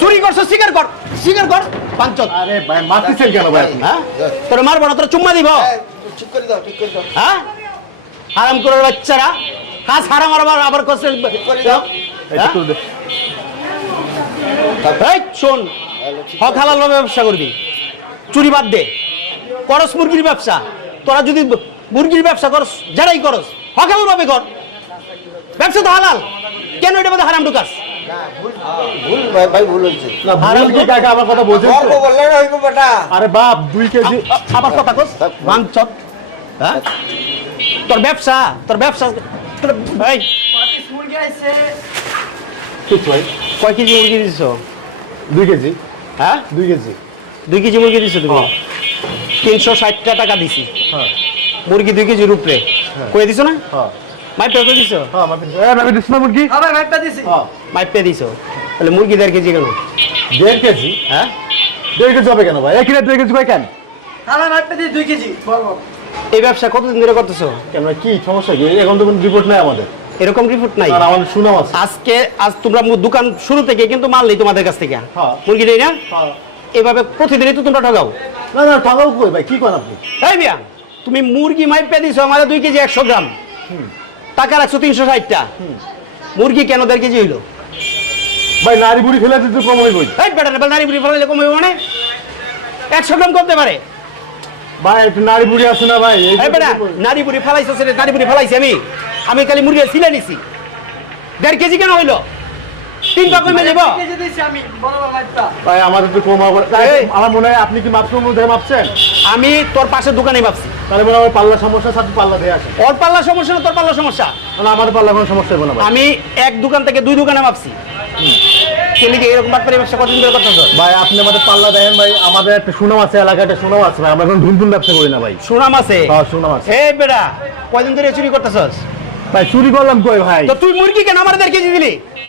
চুরি করছো স্বীকার কর পাঞ্চত। আরে ভাই মারতেছেন কেন ভাই? হ্যাঁ তোর মারবো না, তোর চুম্মা দিব। ঠিক করে দাও হ্যাঁ হারাম করার বাচ্চারা কাজ হারাম আবার করছে। এই শোন, হক হালাল ভাবে ব্যবসা করবি, চুরি বাদ দে। করস মুরগির ব্যবসা, তোরা যদি মুরগির ব্যবসা করস, যারাই করস হক হালাল ভাবে কর। ব্যবসা তো হালাল, কেন এটা মধ্যে হারাম ঢুকাস? ভুল ভাই ভুল হচ্ছে না হারাম কি কাকা আমার কথা বোঝেন তো? গল্প বললে না হইব বেটা। আরে বাপ 2 কেজি আবার কথা কস বাঞ্চত। হ্যাঁ তোর ব্যবসা তোর ভাই ঠিক ভাই কয় কেজি মুরগি দিছো? 2 কেজি। হ্যাঁ 2 কেজি। 2 কেজি মুরগি দিছো তুমি? 360 টাকা দিছি। হ্যাঁ মুরগি 2 কেজির উপরে কয়ে দিছো না? হ্যাঁ মাইপে কয়ে দিছো? হ্যাঁ আমি দিছ না মুরগি। আবার ভাইটা দিছি। হ্যাঁ মাইপে দিছো, তাহলে মুরগি 1.5 কেজি কেন? 1.5 কেজি। হ্যাঁ 1.5 কেজি হবে কেন ভাই? একই রেট 2 কেজি ভাই কেন? আবার ভাইটা দিছি 2 কেজি। এই ব্যবসা কতদিন ধরে করতেছো? কেন ভাই কি সমস্যা কি? এখন তো কোনো রিপোর্ট নাই আমাদের। এরকম রিপোর্ট নাই? আর আমাদের সুনাম আছে। আজ তোমরা দোকান শুরু থেকে কিন্তু মাল নেই তোমাদের কাছ থেকে। হ্যাঁ। মুরগি নেই না? হ্যাঁ। এভাবে প্রতিদিনই তো তোমরা ঠকাও। না না টাকাও কই ভাই, কি করেন আপনি? এই মিয়া, তুমি মুরগি মাইপে দিছো আমাদের 2 কেজি 100 গ্রাম, টাকা রাখছো 360টা। মুরগি কেন 1.5 কেজি হইলো? ভাই নারী বুড়ি ফেলে দিতে কম হইব। এই বেটা নারী বুড়ি ফেলাইলে কম হইব মানে? 100 গ্রাম করতে পারে। ভাই একটু নারী বুড়ি আছে না ভাই? এই বেটা নারী বুড়ি ফেলাইছো, নারী বুড়ি ফেলাইছি আমি খালি মুরগি ছিলে নিছি। 1.5 কেজি কেন হইলো? 3 টাকা কমে দেব? কেজি দিছি আমি বড় ভাইটা। ভাই আমাদের তো কম হবে। আমার মনে হয় আপনি কি মাপছেন মধ্যে মাপছেন? আমি তোর পাশে দোকানে ভাবছি। তাহলে মনে হয় পাল্লা সমস্যা, সাথে পাল্লা দিয়ে আসে। ওর পাল্লা সমস্যা না তোর পাল্লা সমস্যা? মানে আমাদের পাল্লা কোনো সমস্যা হবে না ভাই। আমি এক দোকান থেকে 2 দোকানে ভাবছি। কেলি কি এরকম বাটপারি ব্যবসা কতদিন ধরে করতেছ? ভাই আপনি আমাদের পাল্লা দেখেন ভাই, আমাদের একটা সুনাম আছে, এলাকায় একটা সুনাম আছে ভাই। আমরা কোনো ধুমধুম ব্যবসা করি না ভাই। সুনাম আছে? হ্যাঁ সুনাম আছে। এই বেটা কয়দিন ধরে চুরি করতেছস? ভাই চুরি করলাম কই ভাই? তো তুই মুরগি কেন আমার 1.5 কেজি দিলি?